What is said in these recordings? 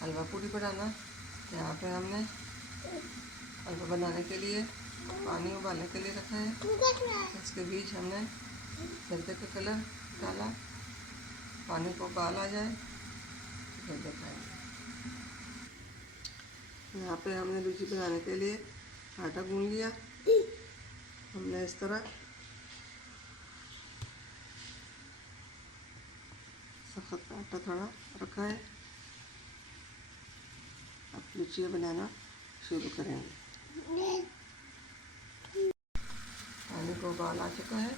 हलवा पूरी बनाना। यहाँ पे हमने हलवा बनाने के लिए पानी उबालने के लिए रखा है। इसके बीच हमने जर्दे का कलर डाला। पानी को उबाल आ जाए फिर दिखाएंगे। यहाँ पे हमने लूची बनाने के लिए आटा गूंद लिया। हमने इस तरह सख्त आटा थोड़ा रखा है। अब लूचियाँ बनाना शुरू करेंगे। पानी को उबाल आ चुका है,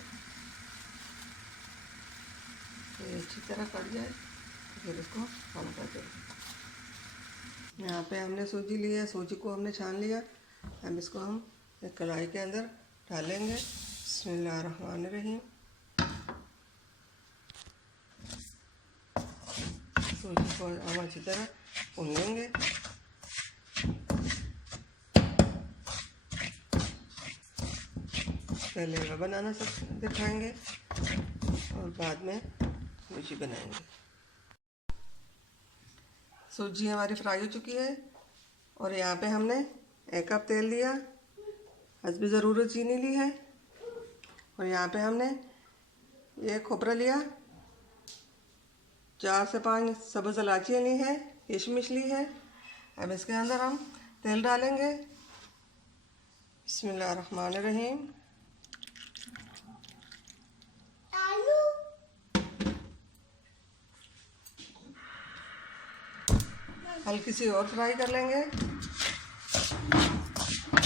तो ये अच्छी तरह कट जाए तो फिर इसको बंद कर देंगे। यहाँ पे हमने सूजी ली है, सूजी को हमने छान लिया। अब इसको हम एक कढ़ाई के अंदर डालेंगे। बिस्मिल्लाहिर्रहमानिर्रहीम। सूजी को हम अच्छी तरह भून लेंगे। पहले हलवा बनाना सब दिखाएंगे और बाद में लूची बनाएंगे। सूजी हमारी फ्राई हो चुकी है और यहाँ पे हमने 1 कप तेल लिया, हस्बे ज़रूरत चीनी ली है और यहाँ पे हमने ये खोपरा लिया, 4 से 5 सब्ज़ इलायचियाँ ली है, किशमिश ली है। अब इसके अंदर हम तेल डालेंगे। बिस्मिल्लाहिर्रहमानिर्रहीम। हल्की सी और फ्राई कर लेंगे।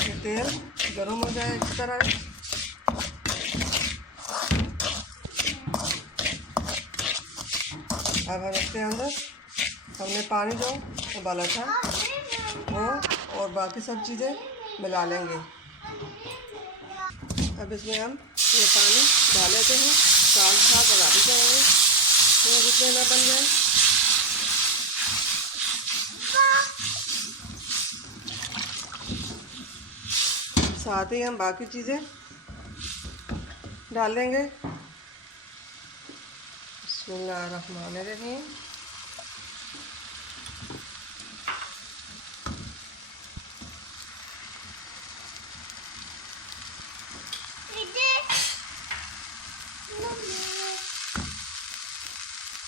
ये तेल गर्म हो जाए इस तरह। अब हम इसके अंदर हमने पानी जो उबाला था वो और बाकी सब चीज़ें मिला लेंगे। अब इसमें हम ये पानी डाल लेते हैं, साथ साथ बढ़ाते जाएंगे तो जितने ना बन जाए। साथ ही हम बाकी चीज़ें डाल देंगे। बिस्मिल्लाहिर्रहमानिर्रहीम।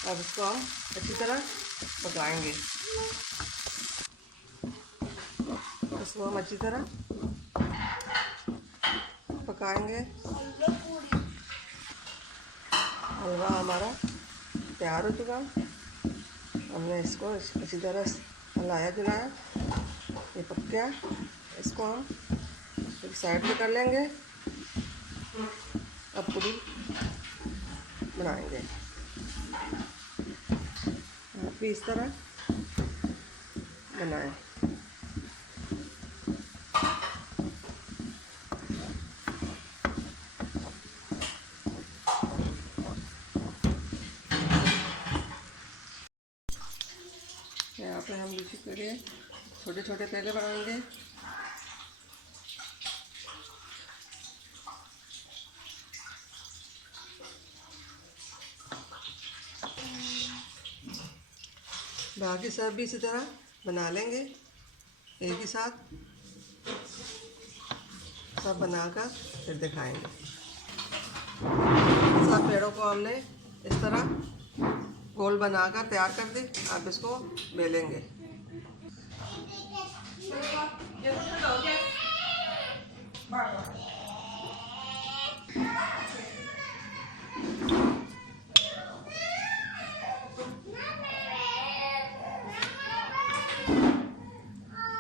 अब इसको हम अच्छी तरह पकाएंगे। इसको हम अच्छी तरह पकाएंगे। हलवा हमारा तैयार हो चुका। हमने इसको अच्छी तरह हिलाया जुलाया, ये पक गया। इसको हम एक साइड में कर लेंगे। अब पूरी बनाएंगे। आप भी इस तरह बनाएं। यहाँ पे हम लूची के लिए छोटे छोटे पेड़े बनाएंगे। बाकी सब भी इसी तरह बना लेंगे। एक ही साथ सब बनाकर फिर दिखाएंगे। सब पेड़ों को हमने इस तरह गोल बनाकर तैयार कर दी। अब इसको बेलेंगे।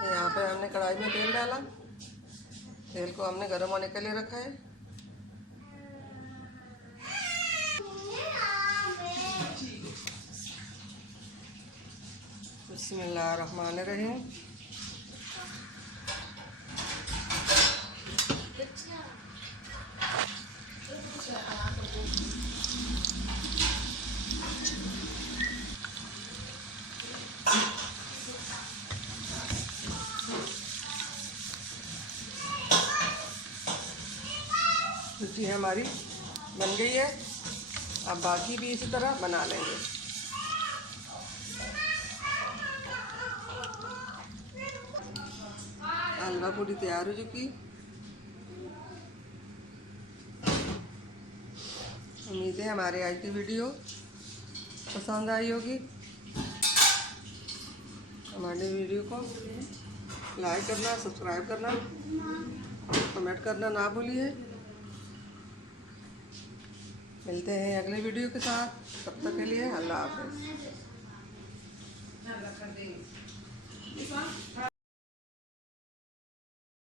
यहाँ पे हमने कढ़ाई में तेल डाला। तेल को हमने गर्म होने के लिए रखा है। बिस्मिल्लाहिर्रहमानिर्रहीम। लूची हमारी बन गई है। अब बाकी भी इसी तरह बना लेंगे। हलवा पूरी तैयार हो चुकी। उम्मीद है हमारे आज की वीडियो पसंद आई होगी। हमारे वीडियो को लाइक करना, सब्सक्राइब करना, कमेंट करना ना भूलिए। मिलते हैं अगले वीडियो के साथ, तब तक के लिए अल्लाह हाफ़िज़।